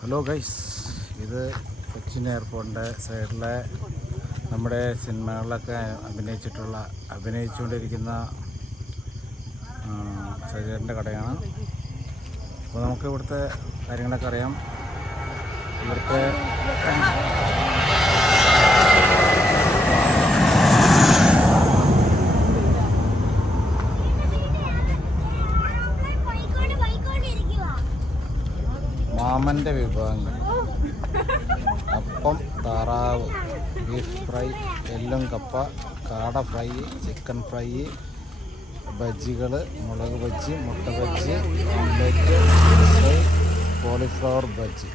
Hello guys ഇത് കൊച്ചിൻ എയർപോർട്ടിന്റെ സൈഡിലെ നമ്മുടെ സിനിമകളിലൊക്കെ അഭിനയിച്ചിട്ടുള്ള അഭിനയിച്ചുകൊണ്ടിരിക്കുന്ന സജീറിന്റെ കടയാണ്. അപ്പോൾ നമുക്ക് ഇവിടുത്തെ കാര്യങ്ങളൊക്കെ അറിയാം. ഇവിടുത്തെ മാമന്റെ വിഭവങ്ങൾ. അപ്പം താറാവ് ബീഫ് ഫ്രൈ എല്ലും കപ്പ കാട ഫ്രൈ ചിക്കൻ ഫ്രൈ ബജ്ജികൾ മുളക് ബജ്ജി മുട്ട ബജ്ജി ഓംലെറ്റ് കോളിഫ്ലവർ ബജ്ജി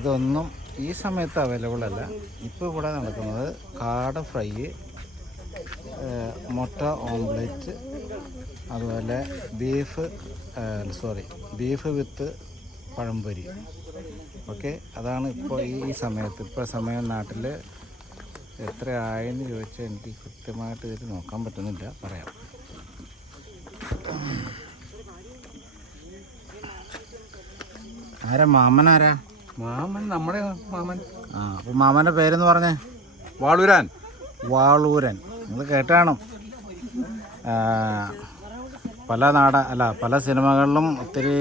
ഇതൊന്നും ഈ സമയത്ത് അവൈലബിൾ അല്ല. ഇപ്പോൾ ഇവിടെ നടക്കുന്നത് കാട ഫ്രൈ മുട്ട ഓംലെറ്റ് അതുപോലെ beef sorry beef with pazhampori. Okay അതാണ് ഇപ്പോൾ ഈ സമയത്ത്. ഇപ്പോൾ സമയം നാട്ടിൽ എത്ര ആയെന്ന് ചോദിച്ചാൽ എനിക്ക് കൃത്യമായിട്ട് ഇതിൽ നോക്കാൻ പറ്റുന്നില്ല. പറയാം. ആരാ മാമൻ ആരാ? മാമൻ നമ്മുടെ മാമൻ. ആ അപ്പോൾ മാമന്റെ പേരെന്ന് പറഞ്ഞേ? വാളൂരാൻ. വാളൂരൻ. നിങ്ങൾ കേട്ടാണോ? പല നാട അല്ല പല സിനിമകളിലും ഒത്തിരി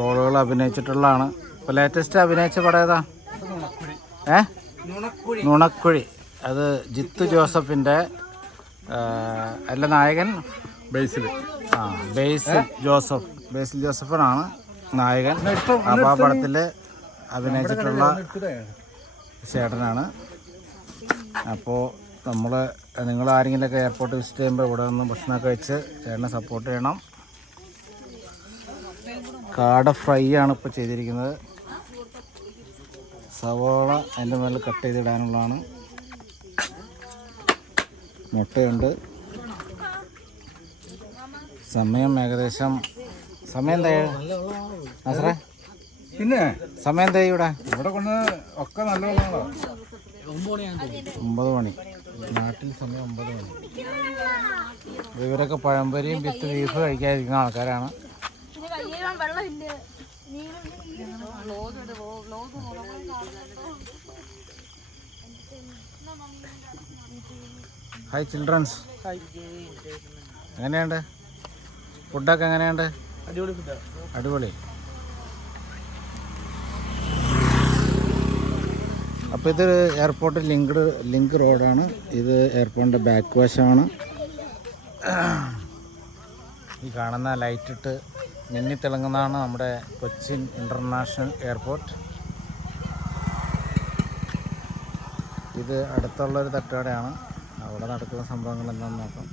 റോളുകൾ അഭിനയിച്ചിട്ടുള്ളതാണ്. ഇപ്പോൾ ലേറ്റസ്റ്റ് അഭിനയിച്ച പടം ഏതാ? ഏ? നുണക്കുഴി. അത് ജിത്തു ജോസഫിന്റെ അല്ല നായകൻ? ബേസിൽ ആ ബേസിൽ ജോസഫ്. ബേസിൽ ജോസഫാണ് നായകൻ. അപ്പോൾ ആ പടത്തിൽ അഭിനയിച്ചിട്ടുള്ള ചേട്ടനാണ്. അപ്പോൾ നമ്മൾ നിങ്ങൾ ആരെങ്കിലുമൊക്കെ എയർപോർട്ട് വിസിറ്റ് ചെയ്യുമ്പോൾ ഇവിടെ നിന്ന് ഭക്ഷണമൊക്കെ വെച്ച് ചേട്ടനെ സപ്പോർട്ട് ചെയ്യണം. കാട ഫ്രൈ ആണ് ഇപ്പോൾ ചെയ്തിരിക്കുന്നത്. സവോള അതിന്റെ മേളിൽ കട്ട് ചെയ്തിടാനുള്ളതാണ്. മുട്ടയുണ്ട്. സമയം ഏകദേശം സമയം എന്താ പിന്നെ? സമയം എന്താ ഇവിടെ? ഇവിടെ കൊണ്ട് ഒക്കെ നല്ല ഒമ്പത് മണി. നാട്ടിൽ സമയം ഒമ്പത് മണി. ഇവരൊക്കെ പഴംപൊരിയും വിത്ത് ബീഫ് കഴിക്കാതിരിക്കുന്ന ആൾക്കാരാണ്. വെള്ളമില്ല? ഹായ് ചിൽഡ്രൻസ് എങ്ങനെയുണ്ട്? ഫുഡൊക്കെ എങ്ങനെയുണ്ട്? അടിപൊളി അപ്പോൾ ഇത് എയർപോർട്ട് ലിങ്ക്ഡ് ലിങ്ക് റോഡാണ്. ഇത് എയർപോർട്ടിന്റെ ബാക്ക് വശമാണ്. ഈ കാണുന്ന ലൈറ്റ് ഇട്ട് മിന്നിത്തിളങ്ങുന്നതാണ് നമ്മുടെ കൊച്ചിൻ ഇന്റർനാഷണൽ എയർപോർട്ട്. ഇത് അടുത്തുള്ളൊരു തട്ടുകടയാണ്. അവിടെ നടക്കുന്ന സംഭവങ്ങൾ എന്താണെന്ന് നോക്കാം.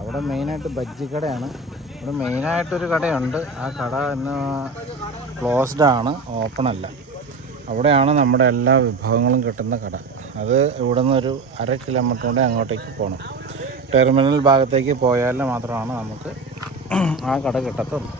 അവിടെ മെയിനായിട്ട് ബജ്ജി കടയാണ്. ഇവിടെ മെയിനായിട്ടൊരു കടയുണ്ട്. ആ കട ഇന്ന് ക്ലോസ്ഡ് ആണ് ഓപ്പൺ അല്ല. അവിടെയാണ് നമ്മുടെ എല്ലാ വിഭവങ്ങളും കിട്ടുന്ന കട. അത് ഇവിടെ നിന്ന് ഒരു അര കിലോമീറ്റർ കൂടെ അങ്ങോട്ടേക്ക് പോകണം ടെർമിനൽ ഭാഗത്തേക്ക് പോയാൽ മാത്രമാണ് നമുക്ക് ആ കട കിട്ടത്തുള്ളൂ.